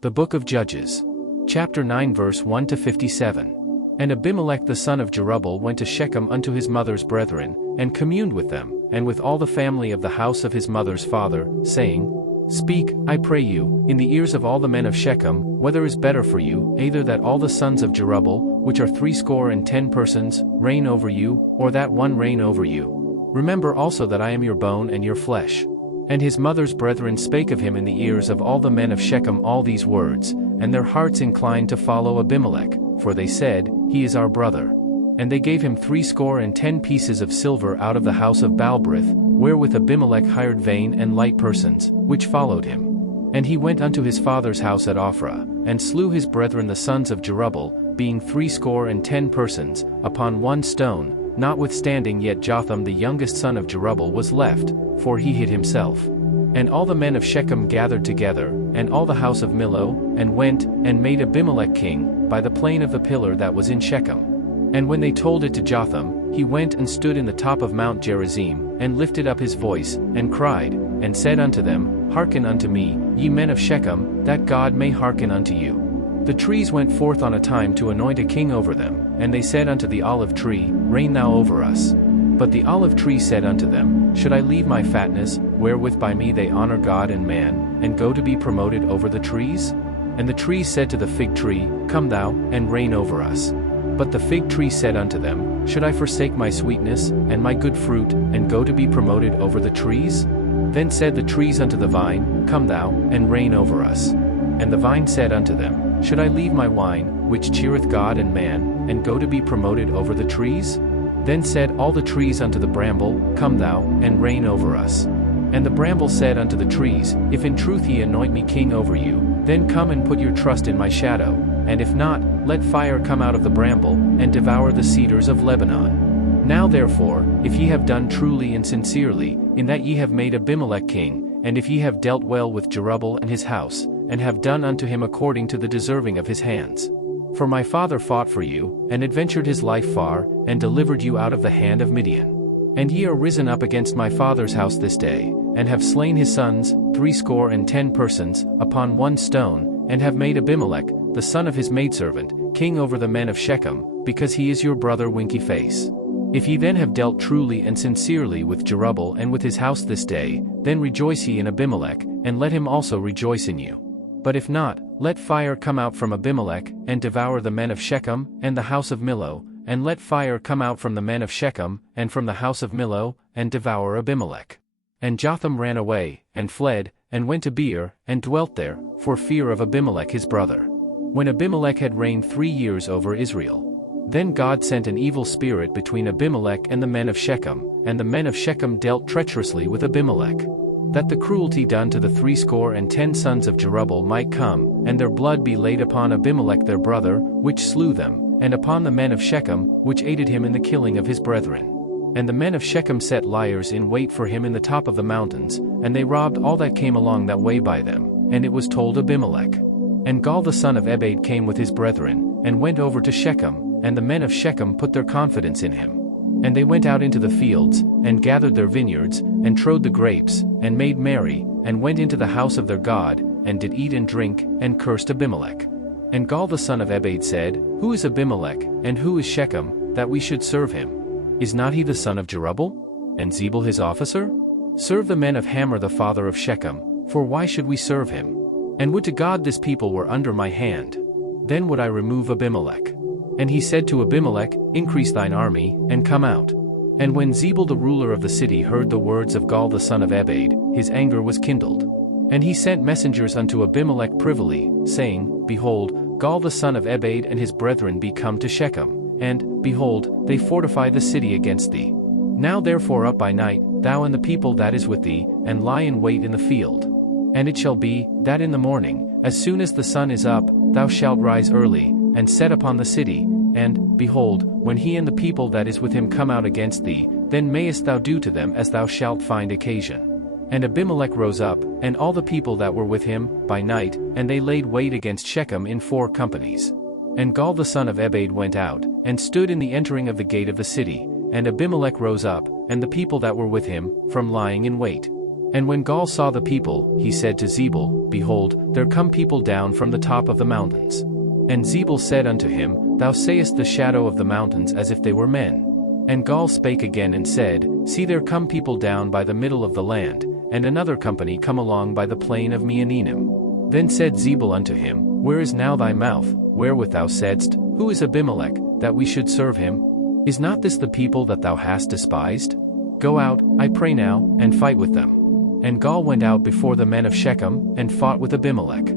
The Book of Judges. Chapter 9 verse 1 to 57. And Abimelech the son of Jerubbaal went to Shechem unto his mother's brethren, and communed with them, and with all the family of the house of his mother's father, saying, Speak, I pray you, in the ears of all the men of Shechem, whether is better for you, either that all the sons of Jerubbaal, which are 60 persons, reign over you, or that one reign over you. Remember also that I am your bone and your flesh. And his mother's brethren spake of him in the ears of all the men of Shechem all these words, and their hearts inclined to follow Abimelech, for they said, He is our brother. And they gave him 60 pieces of silver out of the house of Baalberith, wherewith Abimelech hired vain and light persons, which followed him. And he went unto his father's house at Ophrah, and slew his brethren the sons of Jerubbaal, being 60 persons, upon one stone, notwithstanding yet Jotham the youngest son of Jerubbaal was left, for he hid himself. And all the men of Shechem gathered together, and all the house of Millo, and went, and made Abimelech king, by the plain of the pillar that was in Shechem. And when they told it to Jotham, he went and stood in the top of Mount Gerizim, and lifted up his voice, and cried, and said unto them, Hearken unto me, ye men of Shechem, that God may hearken unto you. The trees went forth on a time to anoint a king over them, and they said unto the olive tree, Reign thou over us. But the olive tree said unto them, Should I leave my fatness, wherewith by me they honor God and man, and go to be promoted over the trees? And the trees said to the fig tree, Come thou, and reign over us. But the fig tree said unto them, Should I forsake my sweetness, and my good fruit, and go to be promoted over the trees? Then said the trees unto the vine, Come thou, and reign over us. And the vine said unto them, Should I leave my wine, which cheereth God and man, and go to be promoted over the trees? Then said all the trees unto the bramble, Come thou, and reign over us. And the bramble said unto the trees, If in truth ye anoint me king over you, then come and put your trust in my shadow, and if not, let fire come out of the bramble, and devour the cedars of Lebanon. Now therefore, if ye have done truly and sincerely, in that ye have made Abimelech king, and if ye have dealt well with Jerubbaal and his house, and have done unto him according to the deserving of his hands. For my father fought for you, and adventured his life far, and delivered you out of the hand of Midian. And ye are risen up against my father's house this day, and have slain his sons, 60 persons, upon one stone, and have made Abimelech, the son of his maidservant, king over the men of Shechem, because he is your brother Winky Face. If ye then have dealt truly and sincerely with Jerubbaal and with his house this day, then rejoice ye in Abimelech, and let him also rejoice in you. But if not, let fire come out from Abimelech, and devour the men of Shechem, and the house of Millo, and let fire come out from the men of Shechem, and from the house of Millo, and devour Abimelech. And Jotham ran away, and fled, and went to Beer, and dwelt there, for fear of Abimelech his brother. When Abimelech had reigned 3 years over Israel. Then God sent an evil spirit between Abimelech and the men of Shechem, and the men of Shechem dealt treacherously with Abimelech. That the cruelty done to the 60 sons of Jerubbaal might come, and their blood be laid upon Abimelech their brother, which slew them, and upon the men of Shechem, which aided him in the killing of his brethren. And the men of Shechem set liers in wait for him in the top of the mountains, and they robbed all that came along that way by them, and it was told Abimelech. And Gaal the son of Ebed came with his brethren, and went over to Shechem, and the men of Shechem put their confidence in him. And they went out into the fields, and gathered their vineyards, and trode the grapes, and made merry, and went into the house of their God, and did eat and drink, and cursed Abimelech. And Gaal the son of Ebed said, Who is Abimelech, and who is Shechem, that we should serve him? Is not he the son of Jerubbaal? And Zebul his officer? Serve the men of Hamor the father of Shechem, for why should we serve him? And would to God this people were under my hand. Then would I remove Abimelech. And he said to Abimelech, Increase thine army, and come out. And when Zebul the ruler of the city heard the words of Gaal the son of Ebed, his anger was kindled. And he sent messengers unto Abimelech privily, saying, Behold, Gaal the son of Ebed and his brethren be come to Shechem, and, behold, they fortify the city against thee. Now therefore up by night, thou and the people that is with thee, and lie in wait in the field. And it shall be, that in the morning, as soon as the sun is up, thou shalt rise early, and set upon the city, and, behold, when he and the people that is with him come out against thee, then mayest thou do to them as thou shalt find occasion. And Abimelech rose up, and all the people that were with him, by night, and they laid wait against Shechem in 4 companies. And Gaal the son of Ebed went out, and stood in the entering of the gate of the city, and Abimelech rose up, and the people that were with him, from lying in wait. And when Gaal saw the people, he said to Zebul, Behold, there come people down from the top of the mountains. And Zebul said unto him, Thou sayest the shadow of the mountains as if they were men. And Gaal spake again and said, See, there come people down by the middle of the land, and another company come along by the plain of Meonenim. Then said Zebul unto him, Where is now thy mouth, wherewith thou saidst, Who is Abimelech, that we should serve him? Is not this the people that thou hast despised? Go out, I pray now, and fight with them. And Gaal went out before the men of Shechem, and fought with Abimelech.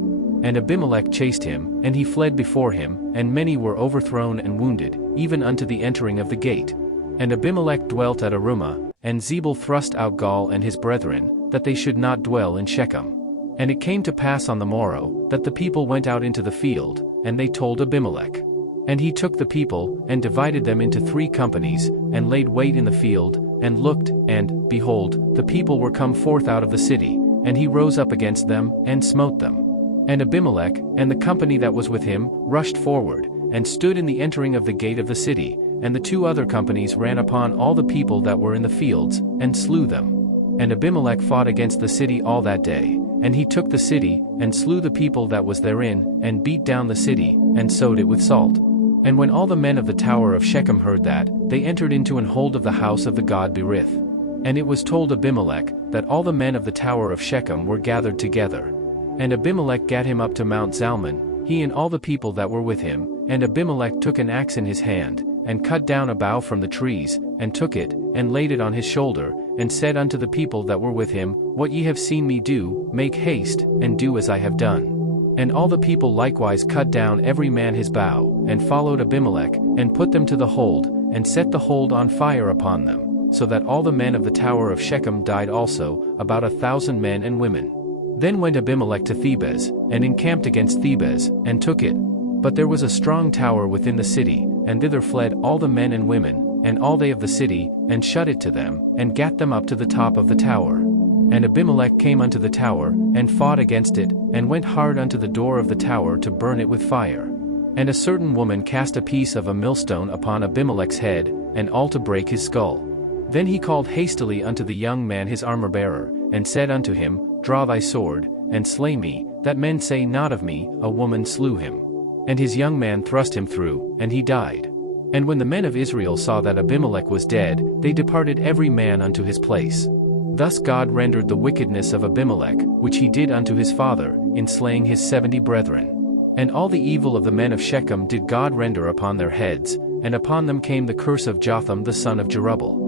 And Abimelech chased him, and he fled before him, and many were overthrown and wounded, even unto the entering of the gate. And Abimelech dwelt at Arumah, and Zebul thrust out Gaal and his brethren, that they should not dwell in Shechem. And it came to pass on the morrow, that the people went out into the field, and they told Abimelech. And he took the people, and divided them into 3 companies, and laid wait in the field, and looked, and, behold, the people were come forth out of the city, and he rose up against them, and smote them. And Abimelech, and the company that was with him, rushed forward, and stood in the entering of the gate of the city, and the 2 other companies ran upon all the people that were in the fields, and slew them. And Abimelech fought against the city all that day, and he took the city, and slew the people that was therein, and beat down the city, and sowed it with salt. And when all the men of the tower of Shechem heard that, they entered into an hold of the house of the god Berith. And it was told Abimelech, that all the men of the tower of Shechem were gathered together. And Abimelech gat him up to Mount Zalmon, he and all the people that were with him, and Abimelech took an axe in his hand, and cut down a bough from the trees, and took it, and laid it on his shoulder, and said unto the people that were with him, What ye have seen me do, make haste, and do as I have done. And all the people likewise cut down every man his bough, and followed Abimelech, and put them to the hold, and set the hold on fire upon them, so that all the men of the tower of Shechem died also, about 1,000 men and women. Then went Abimelech to Thebez, and encamped against Thebez, and took it. But there was a strong tower within the city, and thither fled all the men and women, and all they of the city, and shut it to them, and gat them up to the top of the tower. And Abimelech came unto the tower, and fought against it, and went hard unto the door of the tower to burn it with fire. And a certain woman cast a piece of a millstone upon Abimelech's head, and all to break his skull. Then he called hastily unto the young man his armor-bearer, and said unto him, Draw thy sword, and slay me, that men say not of me, A woman slew him. And his young man thrust him through, and he died. And when the men of Israel saw that Abimelech was dead, they departed every man unto his place. Thus God rendered the wickedness of Abimelech, which he did unto his father, in slaying his 70 brethren. And all the evil of the men of Shechem did God render upon their heads, and upon them came the curse of Jotham the son of Jerubbaal.